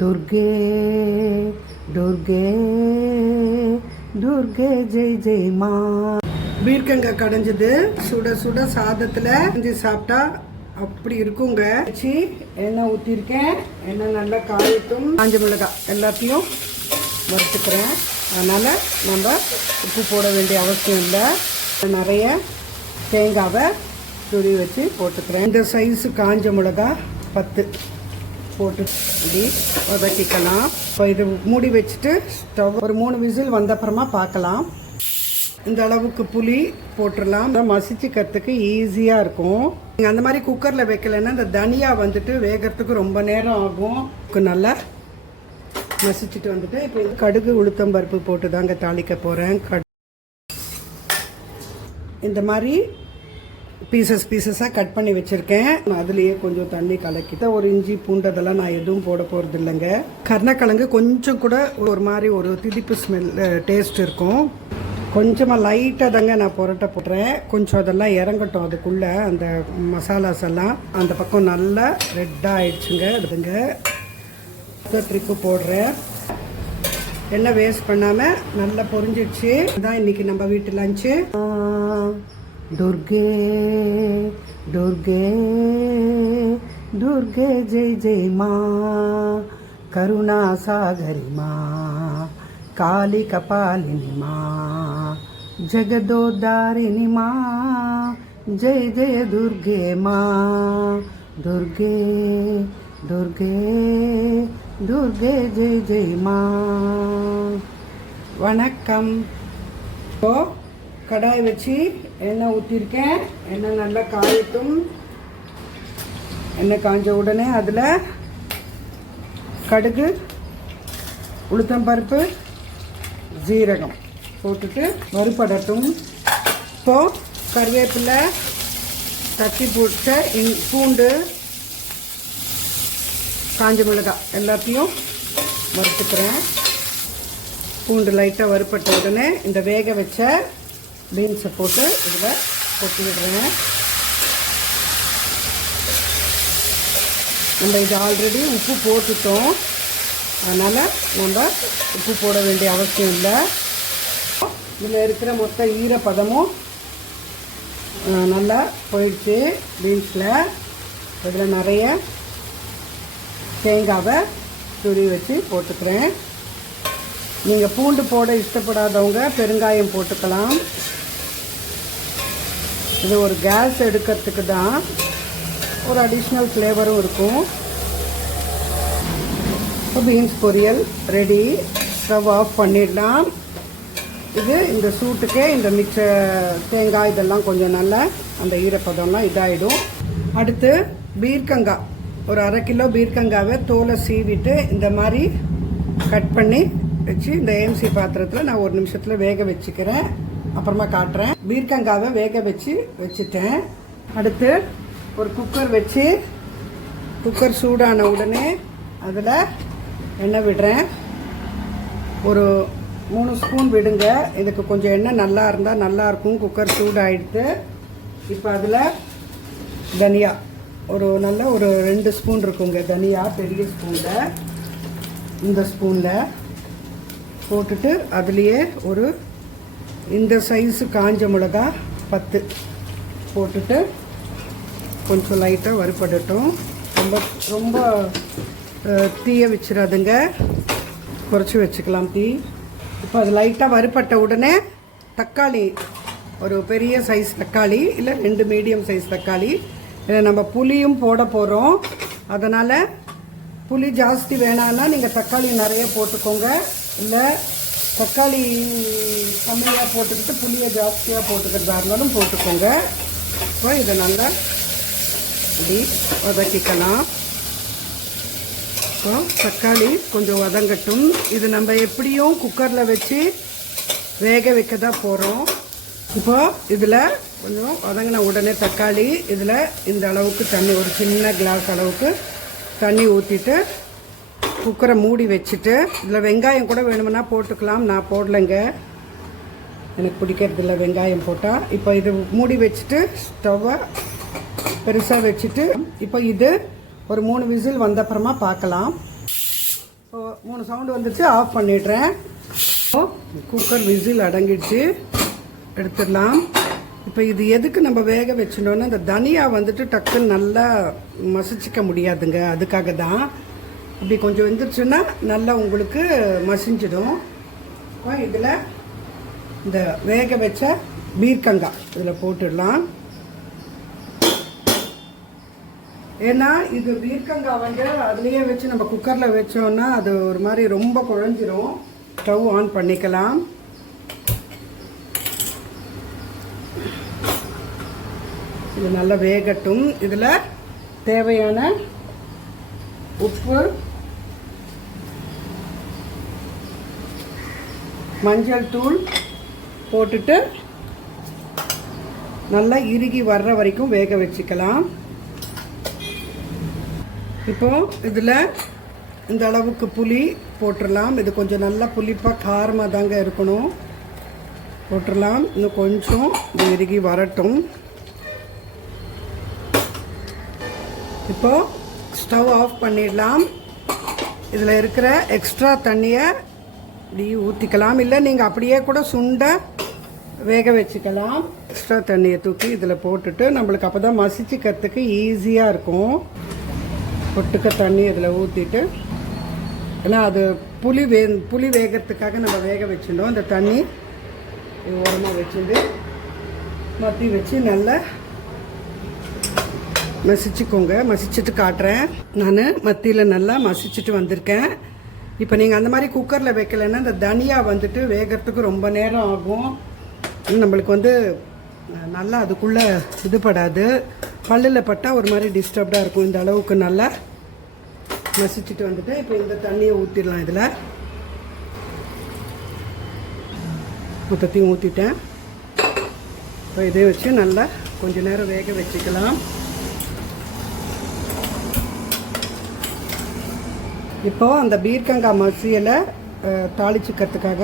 दुर्गे दुर्गे दुर्गे जय जय माँ. பீர்க்கங்காய் கடைஞ்சது சுட சுட சாதத்தில் செஞ்சு சாப்பிட்டா அப்படி இருக்குங்க. எண்ணெய் ஊற்றிருக்கேன். எண்ணெய் நல்லா காயட்டும். காஞ்ச மிளகாய் எல்லாத்தையும் வறுத்துக்கிறேன். அதனால் நம்ம உப்பு போட வேண்டிய அவசியம் இல்லை. நிறைய தேங்காவை துருவி வச்சு போட்டுக்கிறேன். இந்த சைஸு காஞ்ச மிளகாய் 10 போட்டு இப்படி வதக்கிக்கலாம். இப்போ இது மூடி வச்சுட்டு ஸ்டவ் ஒரு 3 விசில் வந்தப்புறமா பார்க்கலாம். இந்த அளவுக்கு புளி போட்டுடலாம். மசிச்சுக்கிறதுக்கு ஈஸியாக இருக்கும். நீங்கள் அந்த மாதிரி குக்கரில் வைக்கலைன்னா இந்த தனியா வந்துட்டு வேகிறதுக்கு ரொம்ப நேரம் ஆகும். நல்லா மசிச்சுட்டு வந்துட்டு இப்போ கடுகு உளுத்தம்பருப்பு போட்டு தாங்க தாளிக்க போகிறேன். இந்த மாதிரி பீசஸாக கட் பண்ணி வச்சுருக்கேன். அதுலேயே கொஞ்சம் தண்ணி கலக்கிட்டு ஒரு இஞ்சி பூண்டு அதெல்லாம் நான் எதுவும் போட போகிறது இல்லைங்க. கருணக்கிழங்கு கொஞ்சம் கூட ஒரு மாதிரி ஒரு திதிப்பு ஸ்மெல் டேஸ்ட் இருக்கும். கொஞ்சமாக லைட்டாக தாங்க நான் புரட்ட போடுறேன். கொஞ்சம் அதெல்லாம் இறங்கட்டும் அதுக்குள்ளே அந்த மசாலாஸ் எல்லாம். அந்த பக்கம் நல்லா ரெட்டாக ஆயிடுச்சுங்க. அதுங்க ட்ரிப்பு போடுறேன். எண்ணெய் வேஸ்ட் பண்ணாமல் நல்லா பொரிஞ்சிடுச்சு. இதுதான் இன்றைக்கி நம்ம வீட்டு லஞ்சு. दुर्गे दुर्गे दुर्गे जय जय माँ. करुणा सागरी माँ, काली कपालिनी माँ, जगदोद्धारिणी माँ, जय जय दुर्गे माँ. दुर्गे दुर्गे दुर्गे जय जय माँ. वणक्कम. கடாய் வச்சு எண்ணெய் ஊற்றிருக்கேன். எண்ணெய் நல்லா காயட்டும். எண்ணெய் காஞ்ச உடனே அதில் கடுகு உளுத்தம்பருப்பு ஜீரகம் போட்டுட்டு வறுபடட்டும். இப்போது கருவேப்பிலை தட்டி போட்ட பூண்டு காஞ்ச மிளகாய் எல்லாத்தையும் வறுத்துக்கிறேன். பூண்டு லைட்டாக வறுப்பட்ட உடனே இந்த வேக வச்ச பீன்ஸை போட்டு இதில் கொட்டி விடுறேன். நம்ம இது ஆல்ரெடி உப்பு போட்டுட்டோம். அதனால் நம்ம உப்பு போட வேண்டிய அவசியம் இல்லை. இதில் இருக்கிற மொத்த ஈரப்பதமும் நல்லா போயிடுச்சு பீன்ஸில். இதில் நிறைய தேங்காவை துருவி வச்சு போட்டுக்கிறேன். நீங்கள் பூண்டு போட இஷ்டப்படாதவங்க பெருங்காயம் போட்டுக்கலாம். இது ஒரு கேஸ் எடுக்கிறதுக்கு தான். ஒரு அடிஷ்னல் ஃப்ளேவரும் இருக்கும். இப்போ பீன்ஸ் பொரியல் ரெடி. ஸ்டவ் ஆஃப் பண்ணிடலாம். இது இந்த சூட்டுக்கே இந்த மிச்ச தேங்காய் இதெல்லாம் கொஞ்சம் நல்லா அந்த ஈரப்பதம்லாம் இதாகிடும். அடுத்து பீர்க்கங்காய் ஒரு 1/2 கிலோ பீர்க்கங்காவை தோலை சீவிட்டு இந்த மாதிரி கட் பண்ணி வச்சு இந்த ஏஎம்சி பாத்திரத்தில் நான் 1 நிமிஷத்தில் வேக வச்சுக்கிறேன். அப்புறமா காட்டுறேன். பீர்க்கங்காவை வேக வச்சுட்டேன். அடுத்து ஒரு குக்கர் வச்சு குக்கர் சூடான உடனே அதில் எண்ணெய் விடுறேன். ஒரு 3 ஸ்பூன் விடுங்க. இதுக்கு கொஞ்சம் எண்ணெய் நல்லா இருந்தால் நல்லாயிருக்கும். குக்கர் சூடாகிடுது. இப்போ அதில் தனியா ஒரு 2 ஸ்பூன் இருக்குங்க. தனியா பெரிய ஸ்பூனில் இந்த ஸ்பூனில் போட்டுட்டு அதுலேயே ஒரு இந்த சைஸு காஞ்ச மிளகா 10 போட்டுட்டு கொஞ்சம் லைட்டாக வறுபடட்டும். ரொம்ப தீய வச்சிடாதுங்க. குறைச்சி வச்சுக்கலாம் தீ. இப்போ அது லைட்டாக வறுபட்ட உடனே தக்காளி ஒரு பெரிய சைஸ் தக்காளி இல்லை 2 மீடியம் சைஸ் தக்காளி. நம்ம புளியும் போட போகிறோம். அதனால் புளி ஜாஸ்தி வேணான்னா நீங்கள் தக்காளி நிறைய போட்டுக்கோங்க. இல்லை தக்காளி கம்மியாக போட்டுக்கிட்டு புளியை ஜாஸ்தியாக போட்டுக்கிறதா இருந்தாலும் போட்டுக்கோங்க. இப்போ இதை நல்லா இப்படி வதக்கிக்கலாம். இப்போ தக்காளி கொஞ்சம் வதங்கட்டும். இது நம்ம எப்படியும் குக்கரில் வச்சு வேக வைக்க தான் போகிறோம். இப்போ இதில் கொஞ்சம் வதங்கின உடனே தக்காளி இதில் இந்த அளவுக்கு தண்ணி ஒரு சின்ன கிளாஸ் அளவுக்கு தண்ணி ஊற்றிட்டு குக்கரை மூடி வச்சுட்டு இதில் வெங்காயம் கூட வேணுமுன்னா போட்டுக்கலாம். நான் போடலைங்க, எனக்கு பிடிக்கிறதில்ல வெங்காயம் போட்டால். இப்போ இது மூடி வச்சுட்டு ஸ்டவ்வை பெருசாக வச்சுட்டு இப்போ இது ஒரு 3 விசில் வந்தப்புறமா பார்க்கலாம். இப்போ 3 சவுண்டு வந்துச்சு, ஆஃப் பண்ணிடுறேன். குக்கர் விசில் அடங்கிடுச்சு, எடுத்துடலாம். இப்போ இது எதுக்கு நம்ம வேக வச்சிடணும்னா இந்த தனியா வந்துட்டு டக்குன்னு நல்லா மசிச்சிக்க முடியாதுங்க, அதுக்காக தான். இப்படி கொஞ்சம் வெந்துருச்சுன்னா நல்லா உங்களுக்கு மசிஞ்சிடும். இதில் இந்த வேக வச்ச பீர்க்கங்காய் இதில் போட்டுடலாம். ஏன்னா இது பீர்க்கங்காய் வந்து அதுலேயே வச்சு நம்ம குக்கரில் வச்சோன்னா அது ஒரு மாதிரி ரொம்ப குழஞ்சிரும். ஸ்டவ் ஆன் பண்ணிக்கலாம். இது நல்லா வேகட்டும். இதில் தேவையான உப்பு, மஞ்சள் தூள் போட்டுட்டு நல்லா இறுகி வர்ற வரைக்கும் வேக வச்சுக்கலாம். இப்போ இதில் இந்த அளவுக்கு புளி போட்டுடலாம். இது கொஞ்சம் நல்லா புளிப்பாக காரமாக தாங்க இருக்கணும். போட்டுடலாம். இன்னும் கொஞ்சம் இது இறுகி வரட்டும். இப்போ ஸ்டவ் ஆஃப் பண்ணிடலாம். இதில் இருக்கிற எக்ஸ்ட்ரா தண்ணியை இப்படி ஊற்றிக்கலாம். இல்லை நீங்கள் அப்படியே கூட சுண்ட வேக வச்சுக்கலாம். எக்ஸ்ட்ரா தண்ணியை தூக்கி இதில் போட்டுட்டு நம்மளுக்கு அப்போ தான் மசிச்சுக்கிறதுக்கு ஈஸியாக இருக்கும். ஒட்டுக்க தண்ணி இதில் ஊற்றிட்டு, ஏன்னா அது புளி வேகிறதுக்காக நம்ம வேக வச்சுட்டோம். இந்த தண்ணி ஓரமாக வச்சுட்டு மத்தி வச்சு நல்லா மசிச்சுக்கோங்க. மசிச்சுட்டு காட்டுறேன். நான் மத்தியில் நல்லா மசிச்சுட்டு வந்திருக்கேன். இப்போ நீங்கள் அந்த மாதிரி குக்கரில் வைக்கலைன்னா இந்த தனியா வந்துட்டு வேகிறதுக்கு ரொம்ப நேரம் ஆகும். நம்மளுக்கு வந்து நல்லா அதுக்குள்ளே இதுபடாது, பல்லில் பட்டால் ஒரு மாதிரி டிஸ்டர்ப்டாக இருக்கும். இந்த அளவுக்கு நல்லா மசிச்சுட்டு வந்துட்டு இப்போ இந்த தண்ணியை ஊற்றிடலாம். இதில் மொத்தத்தையும் ஊற்றிட்டேன். இப்போ இதை வச்சு நல்லா கொஞ்சம் நேரம் வேக வச்சுக்கலாம். இப்போது அந்த பீர்க்கங்காய் மசியலை தாளிச்சுக்கிறதுக்காக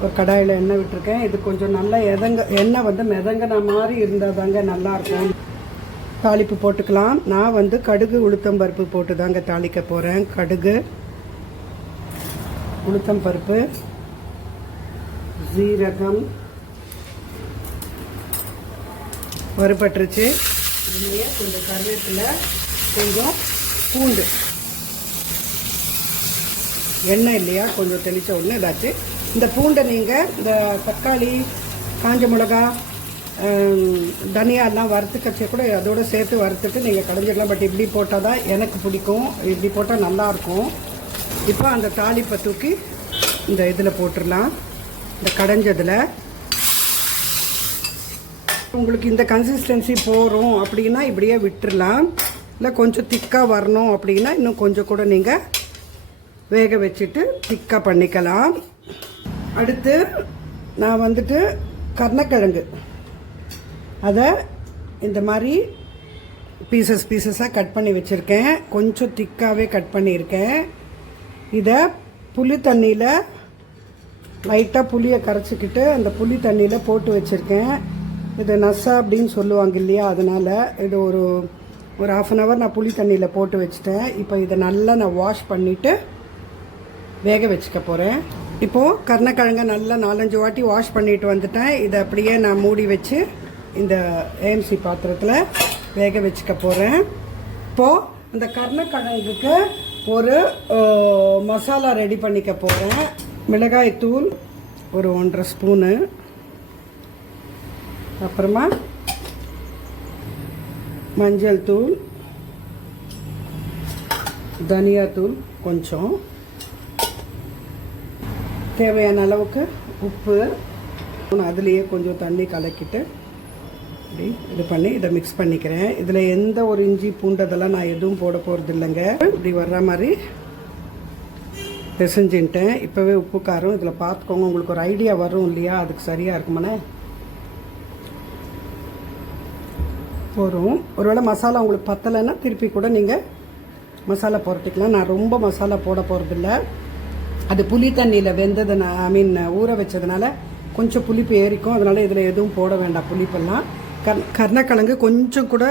ஒரு கடாயில் எண்ணெய் விட்டுருக்கேன். இது கொஞ்சம் நல்லா எண்ணெய் வந்து மிதங்கின மாதிரி இருந்தால் தாங்க நல்லாயிருக்கும். தாளிப்பு போட்டுக்கலாம். நான் வந்து கடுகு உளுத்தம் பருப்பு போட்டு தாங்க தாளிக்க போகிறேன். கடுகு, உளுத்தம் பருப்பு, ஜீரகம் வறுபட்டுருச்சு. இதுலேயே கொஞ்சம் கருவேப்பிலை, கொஞ்சம் பூண்டு, எண்ணெய் இல்லையா கொஞ்சம் தெளித்த உடனே ஏதாச்சும் இந்த பூண்டை நீங்கள் இந்த தக்காளி, காஞ்ச மிளகா, தனியாலாம் வறுத்துக்கச்சே கூட அதோடு சேர்த்து வறுத்துட்டு நீங்கள் கடைஞ்சிக்கலாம். பட் இப்படி போட்டால் தான் எனக்கு பிடிக்கும். இப்படி போட்டால் நல்லாயிருக்கும். இப்போ அந்த தாளிப்பை தூக்கி இந்த இதில் போட்டுடலாம். இந்த கடைஞ்சதில் உங்களுக்கு இந்த கன்சிஸ்டன்சி போகிறோம் அப்படின்னா இப்படியே விட்டுடலாம். இல்லை கொஞ்சம் திக்காக வரணும் அப்படின்னா இன்னும் கொஞ்சம் கூட நீங்கள் வேக வச்சுட்டு திக்காக பண்ணிக்கலாம். அடுத்து நான் வந்துட்டு கருணக்கிழங்கு அதை இந்த மாதிரி பீசஸாக கட் பண்ணி வச்சுருக்கேன். கொஞ்சம் திக்காகவே கட் பண்ணியிருக்கேன். இதை புளி தண்ணியில் லைட்டாக புளியை கரைச்சிக்கிட்டு அந்த புளி தண்ணியில் போட்டு வச்சுருக்கேன். இது நசா அப்படின்னு சொல்லுவாங்க இல்லையா, அதனால் இது ஒரு 1/2 hour நான் புளி தண்ணியில் போட்டு வச்சுட்டேன். இப்போ இதை நல்லா நான் வாஷ் பண்ணிவிட்டு வேக வச்சுக்க போகிறேன். இப்போது கருணக்கிழங்கை நல்லா 4-5 வாட்டி வாஷ் பண்ணிட்டு வந்துட்டேன். இதை அப்படியே நான் மூடி வச்சு இந்த ஏஎம்சி பாத்திரத்தில் வேக வச்சுக்க போகிறேன். இப்போது இந்த கருணக்கிழங்குக்கு ஒரு மசாலா ரெடி பண்ணிக்க போகிறேன். மிளகாய் தூள் ஒரு 1.5 ஸ்பூனு, அப்புறமா மஞ்சள் தூள், தனியாத்தூள் கொஞ்சம், தேவையான அளவுக்கு உப்பு, அதுலேயே கொஞ்சம் தண்ணி கலக்கிட்டு இப்படி இது பண்ணி இதை மிக்ஸ் பண்ணிக்கிறேன். இதில் எந்த ஒரு இஞ்சி பூண்டதெல்லாம் நான் எதுவும் போட போகிறது இல்லைங்க. இப்படி வர்ற மாதிரி பிசைஞ்சுட்டேன். இப்போவே உப்பு காரம் இதில் பார்த்துக்கோங்க, உங்களுக்கு ஒரு ஐடியா வரும் இல்லையா, அதுக்கு சரியாக இருக்குமாண்ணே போகிறோம். ஒருவேளை மசாலா உங்களுக்கு பத்தலைன்னா திருப்பி கூட நீங்கள் மசாலா புரட்டிக்கலாம். நான் ரொம்ப மசாலா போட போகிறதில்ல. அது புளி தண்ணியில் வெந்ததுனா ஊற வச்சதுனால கொஞ்சம் புளிப்பு ஏறிக்கும். அதனால் இதில் எதுவும் போட வேண்டாம் புளிப்பெல்லாம். கருணக்கிழங்கு கொஞ்சம் கூட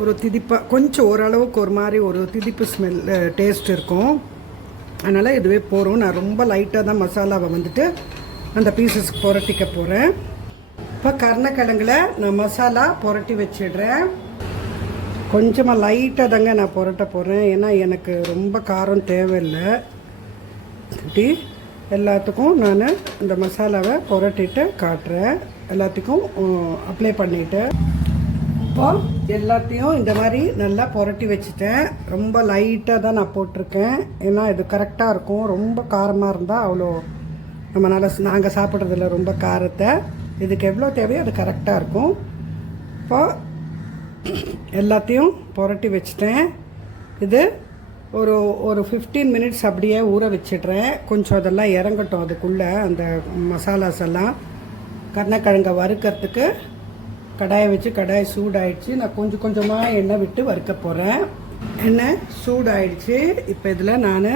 ஒரு திதிப்பாக, கொஞ்சம் ஓரளவுக்கு ஒரு மாதிரி ஒரு திதிப்பு ஸ்மெல் டேஸ்ட் இருக்கும். அதனால் இதுவே போகிறோம். நான் ரொம்ப லைட்டாக தான் மசாலாவை வந்துட்டு அந்த பீசஸ்க்கு புரட்டிக்க போகிறேன். இப்போ கருணக்கிழங்குல நான் மசாலா புரட்டி வச்சிடுறேன். கொஞ்சமாக லைட்டாக தாங்க நான் புரட்ட போகிறேன், ஏன்னா எனக்கு ரொம்ப காரம் தேவையில்லை. இப்படி எல்லாத்துக்கும் நான் இந்த மசாலாவை புரட்டிட்டு காட்டுறேன். எல்லாத்துக்கும் அப்ளை பண்ணிவிட்டு இப்போ எல்லாத்தையும் இந்த மாதிரி நல்லா புரட்டி வச்சுட்டேன். ரொம்ப லைட்டாக தான் நான் போட்டிருக்கேன், ஏன்னா இது கரெக்டாக இருக்கும். ரொம்ப காரமாக இருந்தால் அவ்வளோ நாங்கள் சாப்பிட்றதில்ல ரொம்ப காரத்தை. இதுக்கு எவ்வளோ தேவையோ அது கரெக்டாக இருக்கும். இப்போ எல்லாத்தையும் புரட்டி வச்சுட்டேன். இது ஒரு 15 மினிட்ஸ் அப்படியே ஊற வச்சிடுறேன். கொஞ்சம் அதெல்லாம் இறங்கட்டும் அதுக்குள்ளே, அந்த மசாலாஸ் எல்லாம். கருணக்கிழங்கை வறுக்கிறதுக்கு கடாயை வச்சு, கடாய் சூடாயிடுச்சு. நான் கொஞ்சம் கொஞ்சமாக எண்ணெய் விட்டு வறுக்க போகிறேன். எண்ணெய் சூடாயிடுச்சு. இப்போ இதில் நான்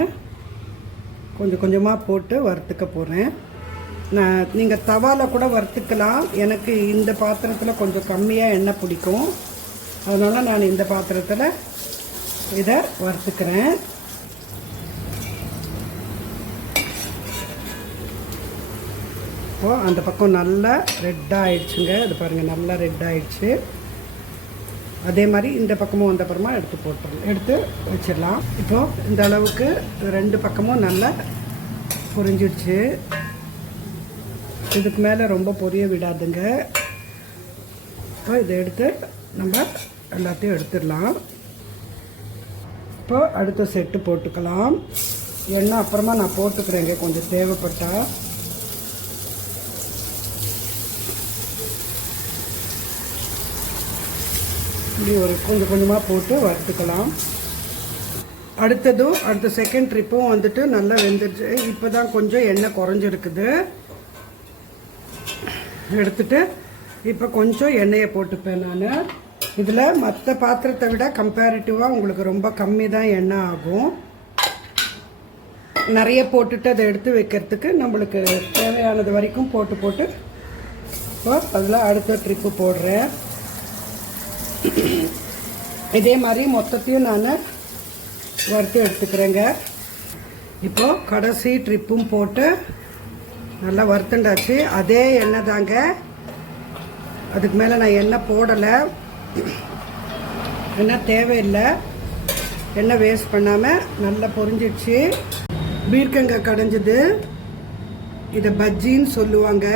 கொஞ்சம் கொஞ்சமாக போட்டு வறுத்துக்க போகிறேன். நீங்கள் தவாவில் கூட வறுத்துக்கலாம். எனக்கு இந்த பாத்திரத்தில் கொஞ்சம் கம்மியாக எண்ணெய் பிடிக்கும், அதனால் நான் இந்த பாத்திரத்தில் இதை வறுத்துக்கிறேன். இப்போது அந்த பக்கம் நல்லா ரெட்டாக ஆயிடுச்சுங்க. இது பாருங்கள், நல்லா ரெட் ஆயிடுச்சு. அதே மாதிரி இந்த பக்கமும் அந்த அப்புறமா எடுத்து வச்சிடலாம். இப்போது இந்த அளவுக்கு 2 பக்கமும் நல்லா பொரிஞ்சிடுச்சு. இதுக்கு மேலே ரொம்ப பொரிய விடாதுங்க. இப்போ இதை எடுத்து நம்ம எல்லாத்தையும் எடுத்துடலாம். இப்போ அடுத்த செட்டு போட்டுக்கலாம். எண்ணெய் அப்புறமா நான் போட்டுக்கிறேங்க கொஞ்சம் தேவைப்பட்டா. இப்படி கொஞ்சம் கொஞ்சமாக போட்டு வறுத்துக்கலாம். அடுத்த செகண்ட் ட்ரிப்பும் வந்துட்டு நல்லா வெந்துடுச்சு. இப்போ தான் கொஞ்சம் எண்ணெய் குறைஞ்சிருக்குது. எடுத்துட்டு இப்போ கொஞ்சம் எண்ணெயை போட்டுப்பேன் நான். இதில் மற்ற பாத்திரத்தை விட கம்பேரிட்டிவாக உங்களுக்கு ரொம்ப கம்மி தான் எண்ணெய் ஆகும். நிறைய போட்டுட்டு அதை எடுத்து வைக்கிறதுக்கு நம்மளுக்கு தேவையானது வரைக்கும் போட்டு இப்போ அதில் அடுத்த ட்ரிப்பு போடுறேன். இதே மாதிரி மொத்தத்தையும் நான் வறுத்து எடுத்துக்கிறேங்க. இப்போது கடைசி ட்ரிப்பும் போட்டு நல்லா வறுத்துண்டாச்சு. அதே எண்ணெய் தாங்க, அதுக்கு மேலே நான் எண்ணெய் போடலை. எண்ணெய் தேவையில்லை. எண்ணெய் வேஸ்ட் பண்ணாமல் நல்லா பொரிஞ்சிடுச்சு. பீர்க்கங்காய் கடைஞ்சது, இதை பஜ்ஜின்னு சொல்லுவாங்க.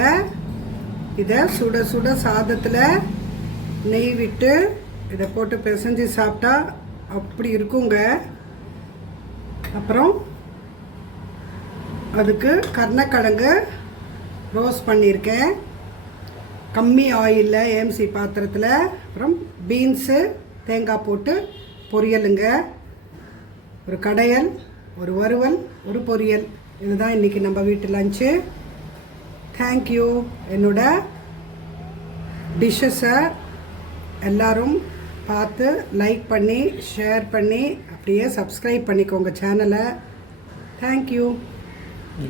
இதை சுட சுட சாதத்தில் நெய் விட்டு இதை போட்டு பிசைஞ்சு சாப்பிட்டா அப்படி இருக்குங்க. அப்புறம் அதுக்கு கருணக்கிழங்கு ரோஸ்ட் பண்ணியிருக்கேன் கம்மி ஆயிலில் ஏஎம்சி பாத்திரத்தில். அப்புறம் பீன்ஸு தேங்காய் போட்டு பொரியலுங்க. ஒரு கடையல், ஒரு வறுவல், ஒரு பொரியல். இதுதான் இன்றைக்கி நம்ம வீட்டு லஞ்சு. தேங்க்யூ. என்னோட டிஷ்ஷஸை எல்லோரும் பார்த்து லைக் பண்ணி ஷேர் பண்ணி அப்படியே சப்ஸ்கிரைப் பண்ணிக்கோங்க சேனலை. தேங்க்யூ.